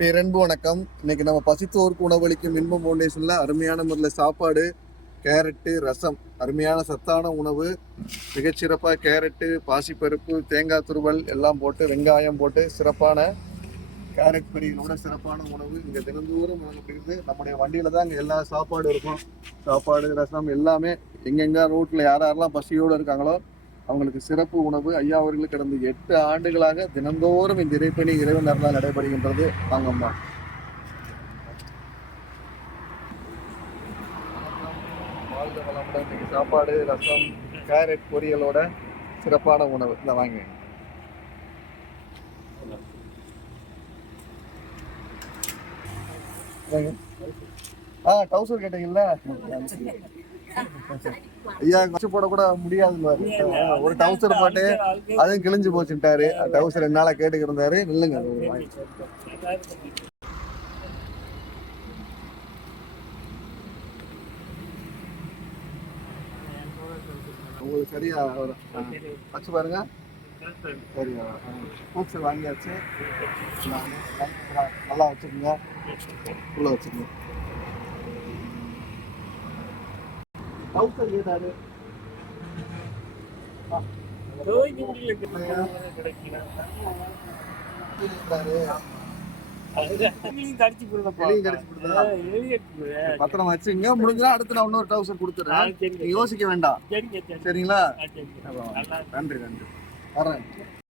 பேரன்பு வணக்கம். இன்னைக்கு நம்ம பசித்தோருக்கு உணவளிக்கும் இன்பம் ஃபவுண்டேஷன்ல அருமையான முறையில் சாப்பாடு கேரட்டு ரசம். அருமையான சத்தான உணவு மிகச்சிறப்பாக கேரட்டு பாசிப்பருப்பு தேங்காய் துருவல் எல்லாம் போட்டு வெங்காயம் போட்டு சிறப்பான கேரட் பொரியலோட சிறப்பான உணவு. இங்கே தினந்தோறும் வழங்கப்படுகிறது நம்முடைய வண்டியில் தான் இங்கே எல்லா சாப்பாடு இருக்கும். சாப்பாடு ரசம் எல்லாமே எங்கெங்க ரோட்டில் யார் யாரெல்லாம் பசியோடு இருக்காங்களோ அவங்களுக்கு சிறப்பு உணவு. ஐயா அவர்களுக்கு கடந்த எட்டு ஆண்டுகளாக தினந்தோறும் இந்த இறைப்பணி இரவு அருளால் நடைபெறுகின்றது. வாங்கம்மா வாழ்க வளமுடன். இன்னைக்கு சாப்பாடு ரசம் கேரட் பொரியலோட சிறப்பான உணவு. இந்த வாங்க. வாங்க. ஆ டவுசர் கேட்டீங்கல்ல? ஐயா வச்சு போட கூட முடியாது ஒரு டவுசர் போட்டு அதுவும் கிழிஞ்சு போச்சுட்டாரு டவுசர் ரெண்டு நாளா இருந்தாரு. நில்லுங்க. வாங்கி. உங்களுக்கு சரியா வச்சு பாருங்க. சரியா பூக்ஸ் வாங்கியாச்சு. நல்லா வச்சுக்கோங்க உள்ள வச்சுக்கோங்க கொடுத்தா? பத்திரம் வச்சுங்க முடிஞ்சா அடுத்து நான் இன்னொரு டவுசர் கொடுத்துறேன். யோசிக்க வேண்டாம். சரிங்களா? நன்றி நன்றி. வரேன்.